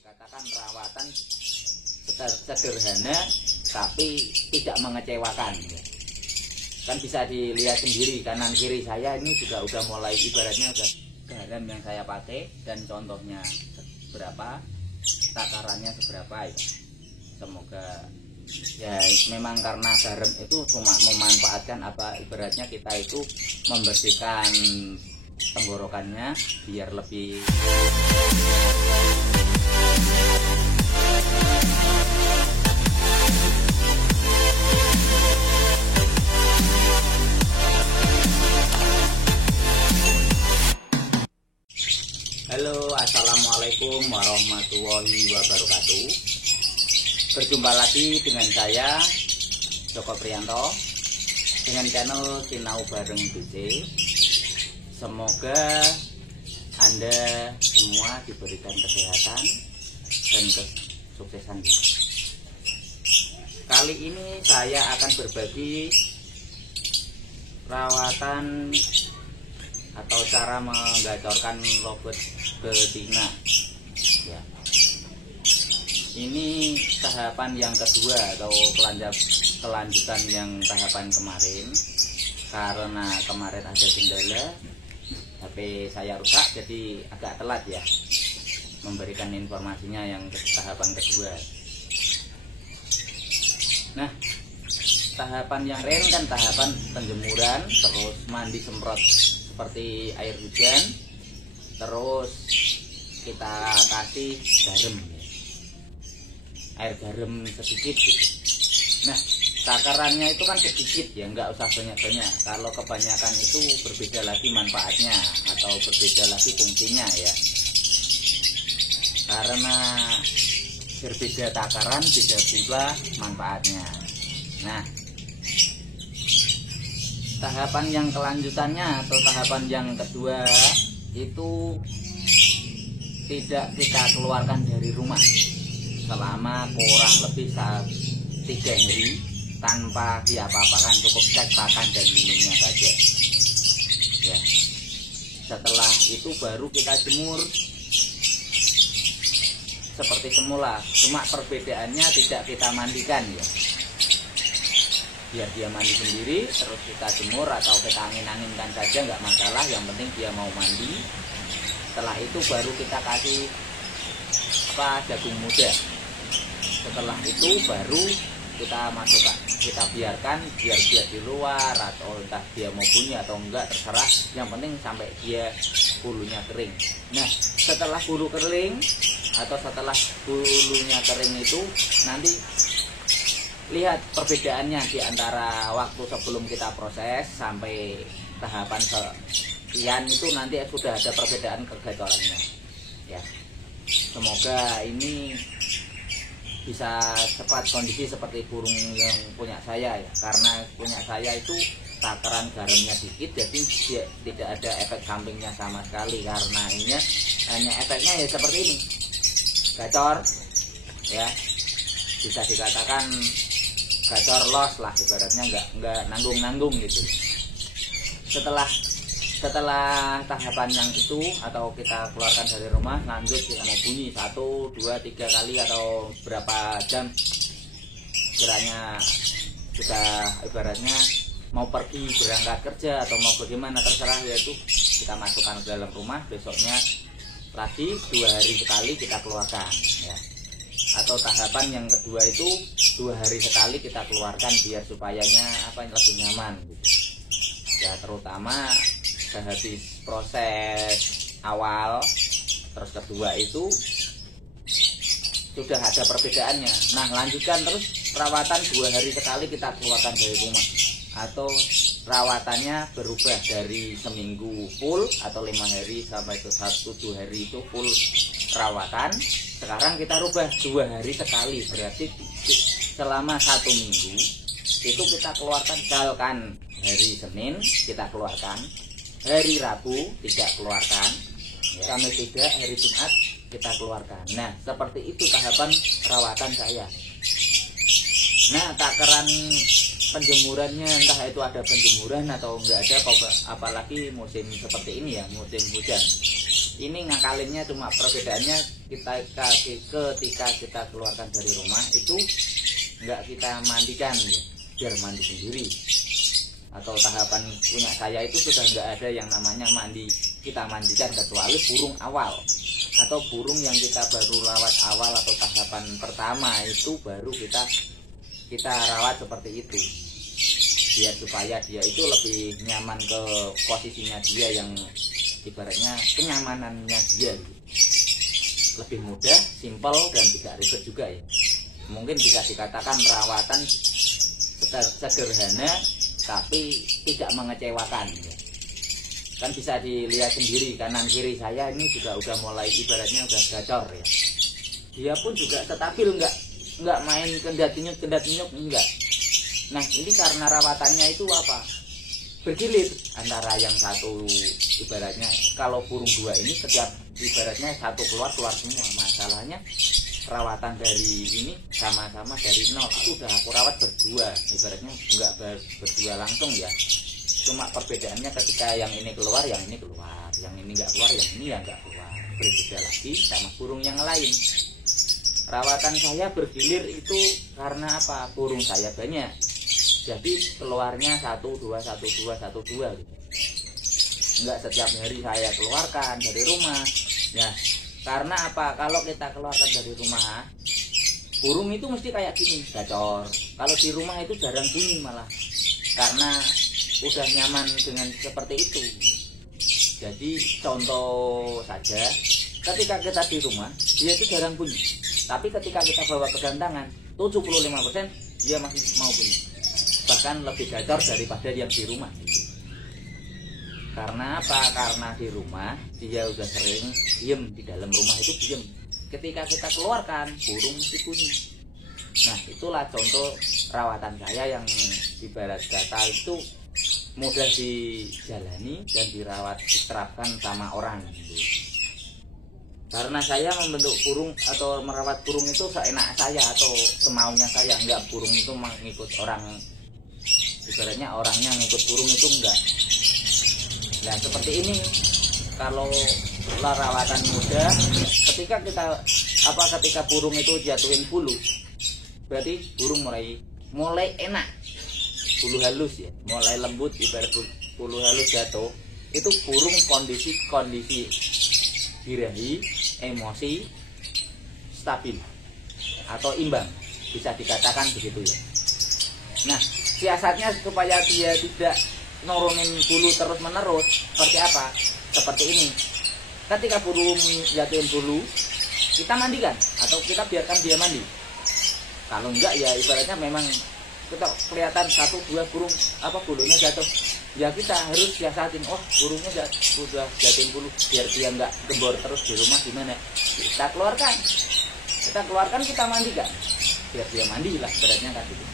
dikatakan rawatan sederhana tapi tidak mengecewakan ya. Kan bisa dilihat sendiri kanan kiri saya ini juga udah mulai ibaratnya udah garam yang saya pakai dan contohnya berapa, takarannya seberapa ya. Semoga ya memang karena garam itu cuma memanfaatkan apa ibaratnya kita itu membersihkan tenggorokannya biar lebih Halo, assalamualaikum warahmatullahi wabarakatuh. Berjumpa lagi dengan saya Joko Priyanto dengan channel Sinau Bareng BC. Semoga Anda semua diberikan kesehatan dan kesuksesan. Kali ini saya akan berbagi rawatan atau cara menggacorkan robot betina ya. Ini tahapan yang kedua atau kelanjutan yang tahapan kemarin, karena kemarin ada kendala HP saya rusak jadi agak telat ya memberikan informasinya yang tahapan kedua. Nah, tahapan yang lain kan tahapan penjemuran, terus mandi semprot seperti air hujan, terus kita kasih garam ya. Air garam sedikit gitu. Nah, takarannya itu kan sedikit ya, nggak usah banyak-banyak. Kalau kebanyakan itu berbeda lagi manfaatnya atau berbeda lagi fungsinya ya. Karena berbeda takaran beda pula manfaatnya. Nah, tahapan yang kelanjutannya atau tahapan yang kedua itu tidak kita keluarkan dari rumah selama kurang lebih 3 hari tanpa diapa-apakan, cukup cek pakan dan minumnya saja ya. Setelah itu baru kita jemur seperti semula, cuma perbedaannya tidak kita mandikan ya, biar dia mandi sendiri, terus kita jemur atau kita angin-anginkan saja nggak masalah, yang penting dia mau mandi. Setelah itu baru kita kasih jagung muda. Setelah itu baru kita masukkan, kita biarkan biar dia di luar atau entah dia mau bunyi atau enggak terserah, yang penting sampai dia bulunya kering. Nah, setelah bulu kering atau setelah bulunya kering itu nanti lihat perbedaannya di antara waktu sebelum kita proses sampai tahapan sekian itu nanti sudah ada perbedaan kegacorannya ya. Semoga ini bisa cepat kondisi seperti burung yang punya saya ya, karena punya saya itu takaran garamnya dikit jadi tidak ada efek sampingnya sama sekali, karena ini hanya efeknya ya seperti ini, gacor ya, bisa dikatakan gacor los lah ibaratnya, nggak nanggung gitu. Setelah tahapan yang itu atau kita keluarkan dari rumah, lanjut kita mau bunyi 1, 2, 3 kali atau berapa jam kiranya kita ibaratnya mau pergi berangkat kerja atau mau bagaimana terserah, yaitu kita masukkan ke dalam rumah, besoknya lagi 2 hari sekali kita keluarkan ya. Atau tahapan yang kedua itu 2 hari sekali kita keluarkan biar supayanya lebih nyaman gitu ya, terutama sehabis proses awal terus kedua itu sudah ada perbedaannya. Nah, lanjutkan terus rawatan 2 hari sekali kita keluarkan dari rumah, atau rawatannya berubah dari seminggu full atau 5 hari sampai ke 1-2 hari itu full rawatan. Sekarang kita rubah 2 hari sekali, berarti selama 1 minggu itu kita keluarkan, misalkan hari Senin kita keluarkan, hari Rabu tidak keluarkan ya, sampai tidak hari Jumat kita keluarkan. Nah, seperti itu tahapan rawatan saya. Nah, takaran penjemurannya entah itu ada penjemuran atau enggak ada, apalagi musim seperti ini ya, musim hujan. Ini ngakalinnya cuma perbedaannya ketika kita keluarkan dari rumah itu enggak kita mandikan ya, biar mandi sendiri. Atau tahapan punya saya itu sudah enggak ada yang namanya kita mandikan, kecuali burung awal atau burung yang kita baru rawat awal atau tahapan pertama itu baru kita rawat seperti itu, biar supaya dia itu lebih nyaman ke posisinya dia, yang ibaratnya kenyamanannya dia gitu. Lebih mudah, simpel, dan tidak ribet juga ya. Mungkin bisa dikatakan rawatan sederhana tapi tidak mengecewakan ya. Kan bisa dilihat sendiri kanan kiri saya ini juga udah mulai ibaratnya udah gacor ya. Dia pun juga stabil, enggak main kendat nyuk enggak. Nah ini karena rawatannya itu apa, bergilir antara yang satu, ibaratnya kalau burung dua ini setiap ibaratnya satu keluar semua. Masalahnya rawatan dari ini sama-sama dari nol. Aku rawat berdua, ibaratnya enggak berdua langsung ya. Cuma perbedaannya ketika yang ini keluar, yang ini keluar, yang ini enggak keluar, yang ini ya enggak keluar. Berbeda lagi sama burung yang lain. Rawatan saya bergilir itu karena apa? Burung saya banyak. Jadi keluarnya 1, 2 gitu. Enggak setiap hari saya keluarkan dari rumah. Ya, karena apa? Kalau kita keluarkan dari rumah, burung itu mesti kayak gini, gacor. Kalau di rumah itu jarang bunyi malah. Karena udah nyaman dengan seperti itu. Jadi contoh saja, ketika kita di rumah, dia itu jarang bunyi. Tapi ketika kita bawa ke gantangan, 75% dia masih mau bunyi. Bahkan lebih gacor daripada yang di rumah. Karena apa? Karena di rumah dia udah sering diem, di dalam rumah itu diem. Ketika kita keluarkan, burung mesti bunyi. Nah itulah contoh rawatan saya yang ibarat kata itu mudah dijalani dan dirawat, diterapkan sama orang gitu. Karena saya membentuk burung atau merawat burung itu seenak saya atau semaunya saya, enggak burung itu mengikut orang, ibaratnya orangnya ngikut burung itu enggak. Nah seperti ini, kalau rawatan mudah, ketika burung itu jatuhin bulu, berarti burung mulai enak, bulu halus ya, mulai lembut, ibarat bulu halus jatuh, itu burung kondisi birahi, emosi stabil atau imbang, bisa dikatakan begitu ya. Nah siasatnya supaya dia tidak nurunin bulu terus menerus seperti apa? Seperti ini. Ketika burung jatuhin bulu, kita mandikan atau kita biarkan dia mandi. Kalau enggak ya ibaratnya memang kita kelihatan 1, 2 burung bulunya jatuh, ya kita harus siasatin, burungnya udah jatuhin bulu, biar dia enggak gembor terus di rumah. Gimana? Kita keluarkan, kita mandikan, biar dia mandi lah, beratnya kan gitu.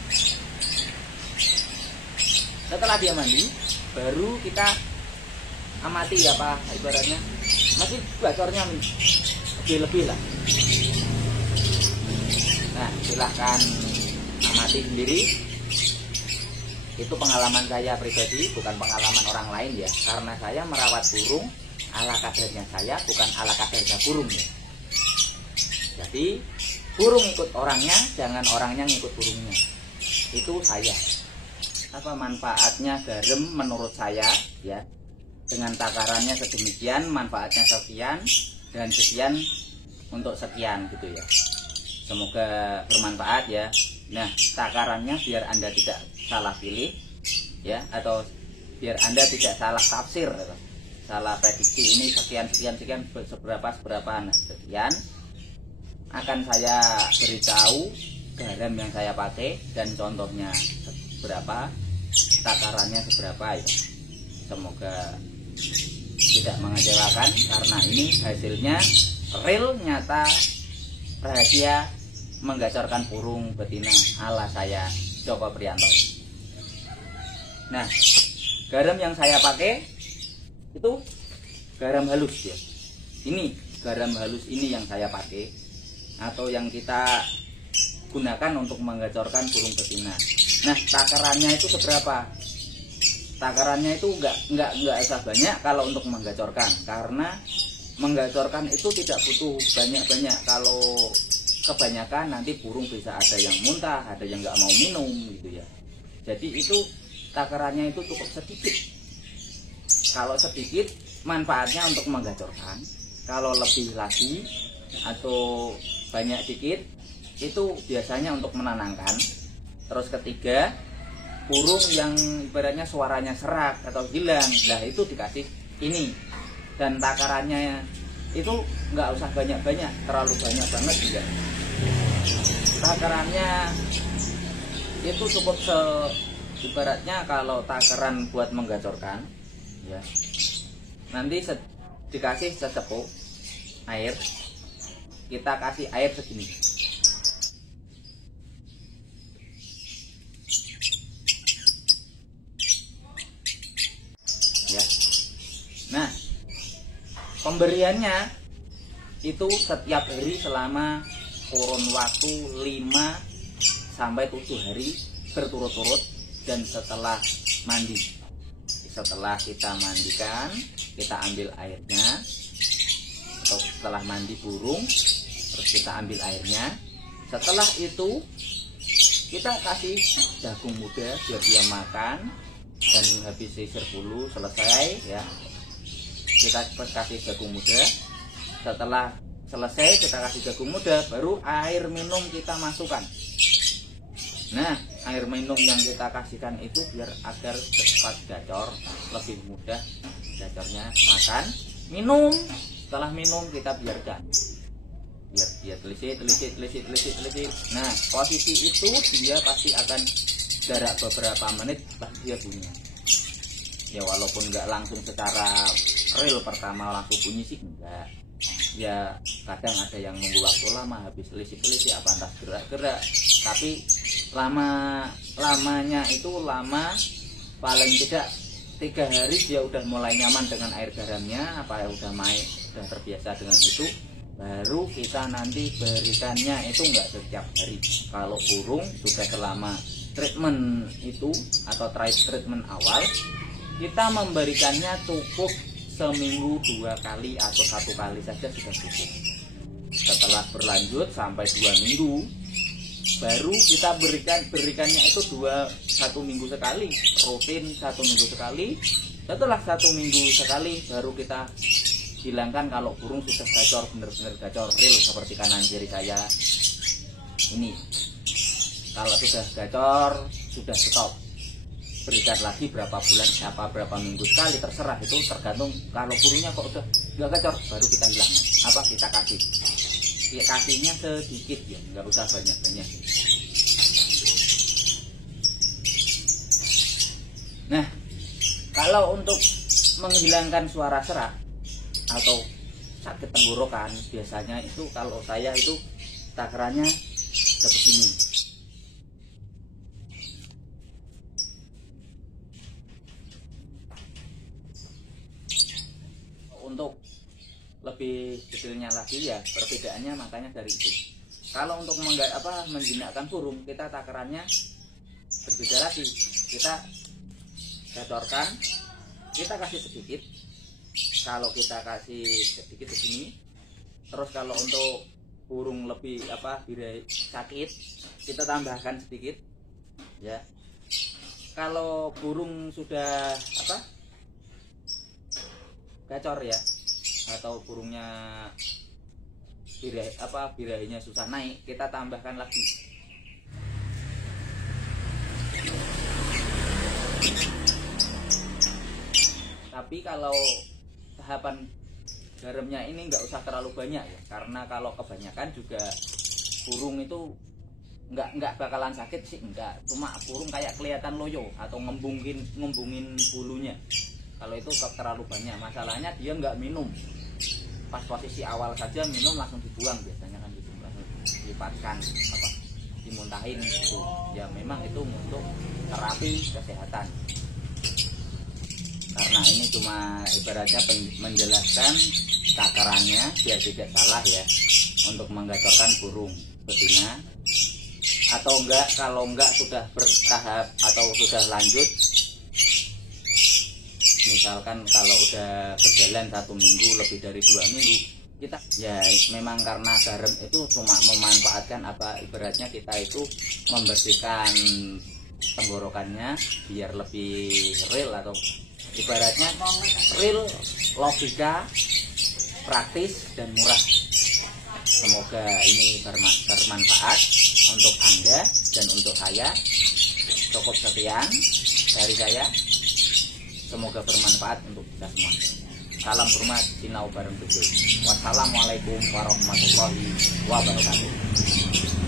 Setelah dia mandi, baru kita amati apa ibaratnya masih gacornya lebih lah. Nah silahkan amati sendiri. Itu pengalaman saya pribadi, bukan pengalaman orang lain ya. Karena saya merawat burung ala kadarnya saya, bukan ala kadarnya burung ya. Jadi burung ikut orangnya, jangan orangnya ngikut burungnya. Itu saya. Apa manfaatnya garam menurut saya ya? Dengan takarannya sedemikian, manfaatnya sekian, dan sekian untuk sekian gitu ya. Semoga bermanfaat ya. Nah takarannya biar Anda tidak salah pilih ya, atau biar Anda tidak salah tafsir atau salah prediksi, ini sekian seberapa. Nah sekian akan saya beritahu garam yang saya pakai dan contohnya berapa, takarannya seberapa ya. Semoga tidak mengecewakan, karena ini hasilnya real, nyata, rahasia, menggacorkan burung betina ala saya Joko Priyanto. Nah garam yang saya pakai itu garam halus ya. Ini garam halus ini yang saya pakai, atau yang kita gunakan untuk menggacorkan burung betina. Nah takarannya itu seberapa? Takarannya itu enggak usah banyak kalau untuk menggacorkan, karena menggacorkan itu tidak butuh banyak-banyak. Kalau kebanyakan nanti burung bisa ada yang muntah, ada yang nggak mau minum gitu ya. Jadi itu takarannya itu cukup sedikit. Kalau sedikit manfaatnya untuk menggacorkan. Kalau lebih lagi atau banyak dikit itu biasanya untuk menenangkan. Terus ketiga, burung yang ibaratnya suaranya serak atau hilang, nah itu dikasih ini. Dan takarannya itu nggak usah banyak-banyak, terlalu banyak banget juga. Takarannya itu cukup ibaratnya kalau takaran buat menggacorkan ya, nanti dikasih secepuk air, kita kasih air segini ya. Nah, pemberiannya itu setiap hari selama kurun waktu 5 sampai 7 hari berturut-turut. Dan setelah mandi, setelah kita mandikan, kita ambil airnya, atau setelah mandi burung terus kita ambil airnya. Setelah itu kita kasih jagung muda biar dia makan, dan habis sisir bulu selesai ya, kita kasih jagung muda. Setelah selesai kita kasih jagung muda, baru air minum kita masukkan. Nah, air minum yang kita kasihkan itu biar agar cepat gacor, lebih mudah gacornya. Makan, minum. Setelah minum kita biarkan, biar dia telisik. Nah, posisi itu dia pasti akan jarak beberapa menit pasti dia bunyi. Ya walaupun nggak langsung secara real pertama langsung bunyi sih enggak. Ya kadang ada yang nunggu waktu lama, habis telisik apa entah gerak-gerak. Tapi lamanya itu lama, paling tidak 3 hari dia udah mulai nyaman dengan air garamnya, apa ya udah terbiasa dengan itu, baru kita nanti berikannya itu enggak setiap hari. Kalau burung sudah selama treatment itu atau treatment awal, kita memberikannya cukup seminggu 2 kali atau 1 kali saja sudah cukup. Setelah berlanjut sampai 2 minggu, baru kita berikannya itu 1 minggu sekali, rutin 1 minggu sekali. Setelah 1 minggu sekali baru kita hilangkan kalau burung sudah gacor, benar-benar gacor real seperti kanan kiri saya ini. Kalau sudah gacor, sudah stop, berikan lagi berapa bulan, berapa minggu sekali, terserah, itu tergantung. Kalau burungnya kok udah nggak gacor, baru kita hilangkan, kita kasih ya, kasihnya sedikit ya, nggak usah banyak-banyak. Nah, kalau untuk menghilangkan suara serak atau sakit tenggorokan, biasanya itu kalau saya itu takarannya seperti ini. Untuk lebih detailnya lagi ya, perbedaannya makanya dari itu. Kalau untuk menjinakkan burung, kita takarannya berbeda lagi. Kita gacorkan, kita kasih sedikit. Kalau kita kasih sedikit di sini, terus kalau untuk burung lebih birahi sakit, kita tambahkan sedikit ya. Kalau burung sudah gacor ya, atau burungnya birahinya susah naik, kita tambahkan lagi. Tapi kalau tahapan garamnya ini nggak usah terlalu banyak ya, karena kalau kebanyakan juga burung itu nggak bakalan sakit sih, enggak, cuma burung kayak kelihatan loyo atau ngembungin bulunya. Kalau itu terlalu banyak, masalahnya dia nggak minum. Pas posisi awal saja minum langsung dibuang biasanya kan gitu, langsung dilipatkan dimuntahin gitu. Ya memang itu untuk terapi kesehatan. Karena ini cuma ibaratnya menjelaskan takarannya biar tidak salah ya, untuk menggacorkan burung betina. Atau enggak, kalau enggak sudah bertahap atau sudah lanjut, misalkan kalau udah berjalan 1 minggu lebih dari 2 minggu, kita ya memang karena garam itu cuma memanfaatkan apa ibaratnya kita itu membersihkan tenggorokannya biar lebih real atau ibaratnya real, logika, praktis dan murah. Semoga ini bermanfaat untuk Anda dan untuk saya. Cukup sekian dari saya. Semoga bermanfaat untuk kita semua. Salam hormat, sinau bareng betul. Wassalamualaikum warahmatullahi wabarakatuh.